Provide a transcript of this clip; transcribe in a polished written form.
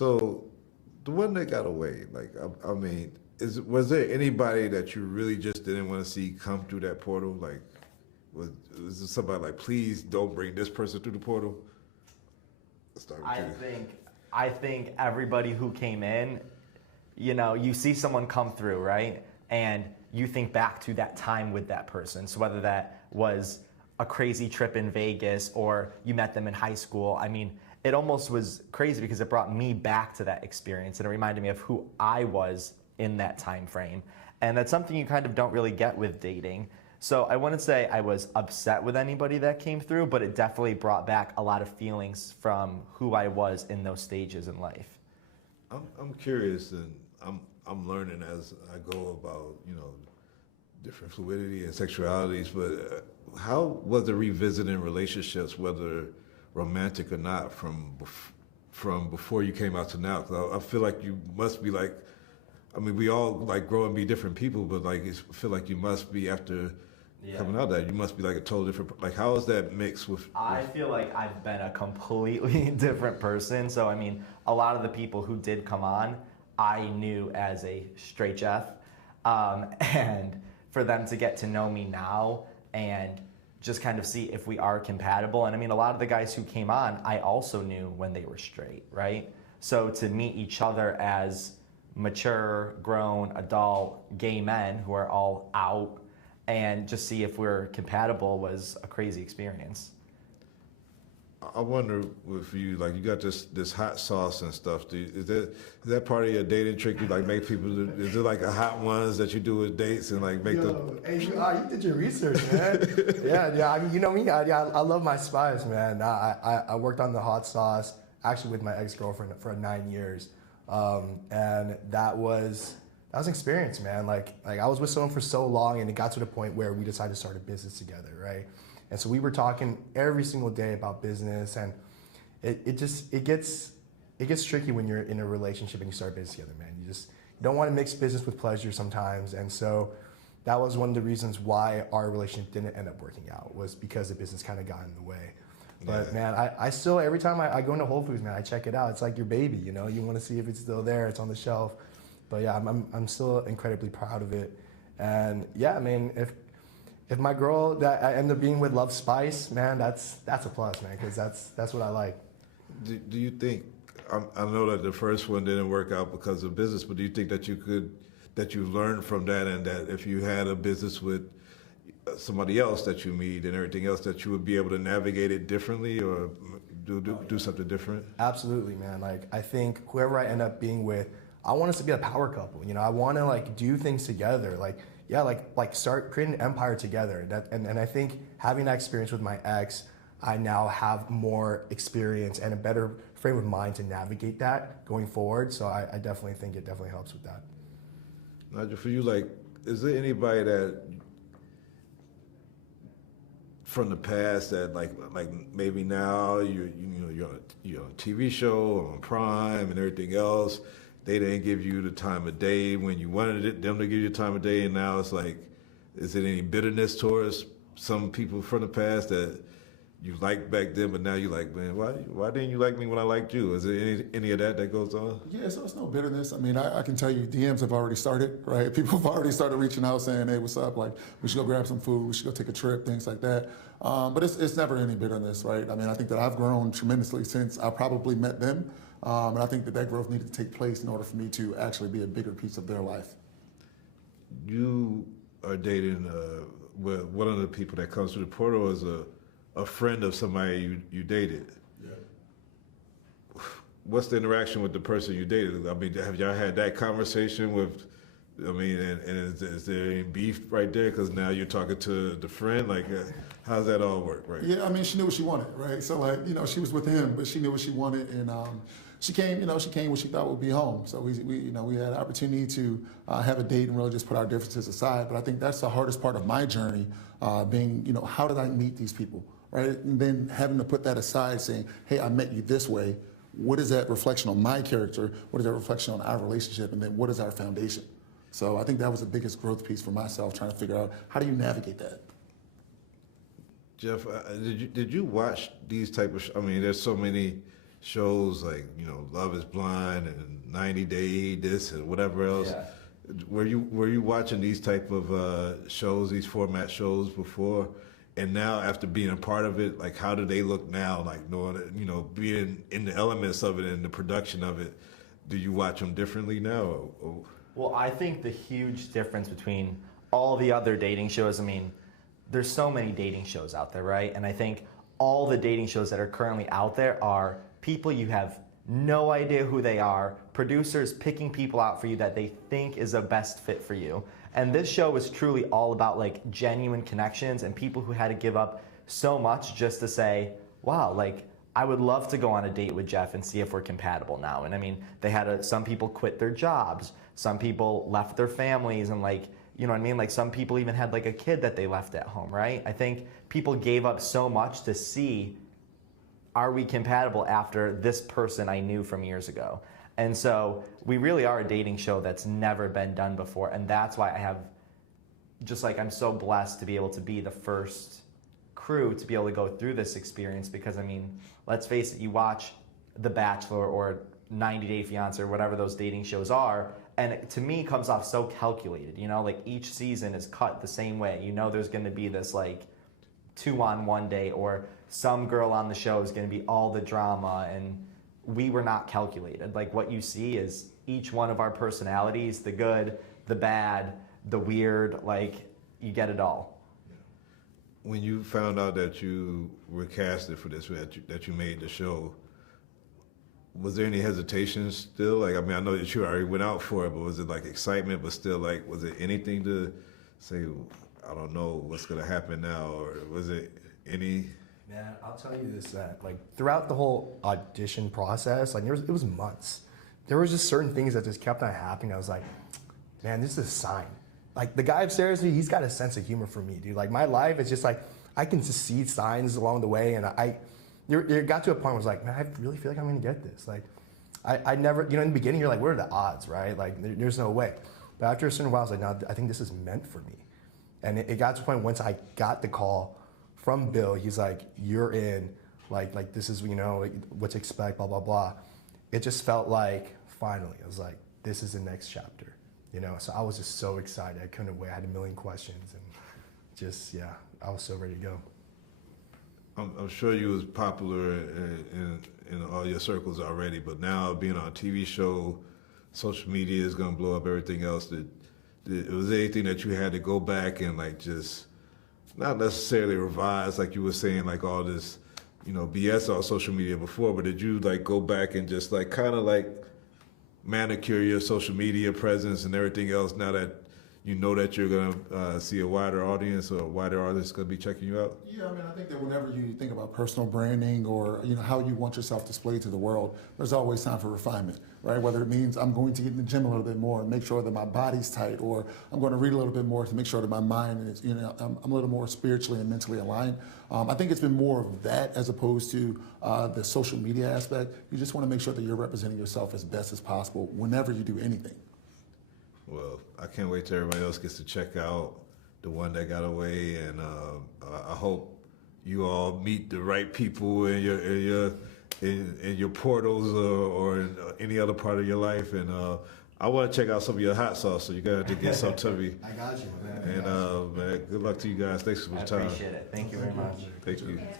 So the one that got away, like I mean, was there anybody that you really just didn't want to see come through that portal? Like, was there somebody like, please don't bring this person through the portal? Let's start with I you. think I think everybody who came in, you see someone come through, right? And you think back to that time with that person. So whether that was a crazy trip in Vegas or you met them in high school, I mean, it almost was crazy because it brought me back to that experience and it reminded me of who I was in that time frame. And that's something you kind of don't really get with dating. So I wouldn't say I was upset with anybody that came through, but it definitely brought back a lot of feelings from who I was in those stages in life. I'm curious, and I'm learning as I go about different fluidity and sexualities. But how was it revisiting relationships, whether romantic or not, from before you came out to now? 'Cause I feel like you must be like, I mean, we all like grow and be different people, but like I feel like you must be after coming out that you must be like a total different. Like, how is that mixed with? I feel like I've been a completely different person. So, I mean, a lot of the people who did come on, I knew as a straight Jeff. And for them to get to know me now and just kind of see if we are compatible. And I mean, a lot of the guys who came on, I also knew when they were straight, right? So to meet each other as mature, grown, adult, gay men who are all out and just see if we're compatible was a crazy experience. I wonder if you like you got this hot sauce and stuff. Is that part of your dating trick? You like make people? Is it like a hot ones that you do with dates and like make them? Hey, you did your research, man. yeah. I mean, you know me. I love my spice, man. I worked on the hot sauce actually with my ex-girlfriend for 9 years, and that was an experience, man. Like I was with someone for so long, and it got to the point where we decided to start a business together, right? And so we were talking every single day about business, and it gets tricky when you're in a relationship and you start business together, man. You don't want to mix business with pleasure sometimes, and so that was one of the reasons why our relationship didn't end up working out, was because the business kind of got in the way. But man, I still, every time I go into Whole Foods, man, I check it out. It's like your baby, you want to see if it's still there, it's on the shelf. But yeah, I'm still incredibly proud of it. And yeah, I mean, if my girl that I end up being with loves spice, man, that's a plus, man, because that's what I like. Do you think? I know that the first one didn't work out because of business, but do you think that you learned from that, and that if you had a business with somebody else that you meet and everything else, that you would be able to navigate it differently or do something different? Absolutely, man. Like I think whoever I end up being with, I want us to be a power couple. I want to like do things together. Like start creating an empire together. And I think having that experience with my ex, I now have more experience and a better frame of mind to navigate that going forward. So I definitely think it definitely helps with that. Nigel, for you, like, is there anybody that from the past that like maybe now you're on a TV show on Prime and everything else? They didn't give you the time of day when you wanted them to give you the time of day, and now it's like, is there any bitterness towards some people from the past that you liked back then, but now you're like, man, why didn't you like me when I liked you? Is there any of that goes on? Yeah, so it's no bitterness. I mean, I can tell you DMs have already started, right? People have already started reaching out saying, hey, what's up? Like, we should go grab some food, we should go take a trip, things like that. But it's never any bitterness, right? I mean, I think that I've grown tremendously since I probably met them. And I think that growth needed to take place in order for me to actually be a bigger piece of their life. You are dating with one of the people that comes through the portal as a friend of somebody you dated. Yeah. What's the interaction with the person you dated? I mean, have y'all had that conversation with? I mean, and is there any beef right there? Because now you're talking to the friend. Like, how's that all work, right? Yeah, I mean, she knew what she wanted, right? So, like, she was with him, but she knew what she wanted, and she came when she thought would be home. So we had an opportunity to have a date and really just put our differences aside. But I think that's the hardest part of my journey, being, how did I meet these people, right? And then having to put that aside, saying, hey, I met you this way. What is that reflection on my character? What is that reflection on our relationship? And then what is our foundation? So I think that was the biggest growth piece for myself, trying to figure out how do you navigate that. Jeff, did you watch these type of? I mean, there's so many shows like, you know, Love is Blind and 90 Day this and whatever else. Yeah. Were you watching these type of shows, these format shows before? And now after being a part of it, like how do they look now? Like knowing, you know, being in the elements of it and the production of it, do you watch them differently now? Well, I think the huge difference between all the other dating shows, I mean, there's so many dating shows out there, right? And I think all the dating shows that are currently out there are people you have no idea who they are, producers picking people out for you that they think is a best fit for you. And this show was truly all about like genuine connections and people who had to give up so much just to say, wow, like I would love to go on a date with Jeff and see if we're compatible now. And I mean, they had some people quit their jobs, some people left their families, and like, you know what I mean? Like some people even had like a kid that they left at home, right? I think people gave up so much to see, are we compatible after this person I knew from years ago? And so we really are a dating show that's never been done before. And that's why I have, just like I'm so blessed to be able to be the first crew to be able to go through this experience, because I mean, let's face it, you watch The Bachelor or 90 Day Fiancé or whatever those dating shows are, and it, to me, comes off so calculated, you know, like each season is cut the same way. You know there's going to be this like 2-on-1 date, or some girl on the show is going to be all the drama, and we were not calculated. Like what you see is each one of our personalities, the good, the bad, the weird, like you get it all. When you found out that you were casted for this, that you made the show, was there any hesitation still? Like, I mean, I know that you already went out for it, but was it like excitement, but still like, was it anything to say, I don't know what's going to happen now, or was it any? Man, I'll tell you this, that like throughout the whole audition process, like it was months. There was just certain things that just kept on happening. I was like, man, this is a sign. Like the guy upstairs, he's got a sense of humor for me, dude. Like my life is just like, I can just see signs along the way, and it got to a point where I was like, man, I really feel like I'm gonna get this. Like, I never, you know, in the beginning, you're like, what are the odds, right? Like, there's no way. But after a certain while, I was like, no, I think this is meant for me. And it got to a point once I got the call from Bill, he's like, you're in, like this is, you know, like, what to expect, blah, blah, blah. It just felt like, finally, I was like, this is the next chapter, you know? So I was just so excited. I couldn't wait. I had a million questions, and just, yeah, I was so ready to go. I'm sure you was popular in all your circles already, but now being on a TV show, social media is going to blow up everything else. Was there anything that you had to go back and like just not necessarily revise, like you were saying, like all this, you know, BS on social media before, but did you like go back and just like kind of like manicure your social media presence and everything else now that you know that you're going to see a wider audience, or a wider audience going to be checking you out? Yeah, I mean, I think that whenever you think about personal branding, or you know how you want yourself displayed to the world, there's always time for refinement, right? Whether it means I'm going to get in the gym a little bit more and make sure that my body's tight, or I'm going to read a little bit more to make sure that my mind is, you know, I'm a little more spiritually and mentally aligned. I think it's been more of that as opposed to the social media aspect. You just want to make sure that you're representing yourself as best as possible whenever you do anything. Well, I can't wait till everybody else gets to check out The One That Got Away, and I hope you all meet the right people in your portals, or in any other part of your life. And I want to check out some of your hot sauce, so you got to get some to me. I got you, man. And man, good luck to you guys. Thanks for your time. I appreciate it. Thank you very much. Thank you.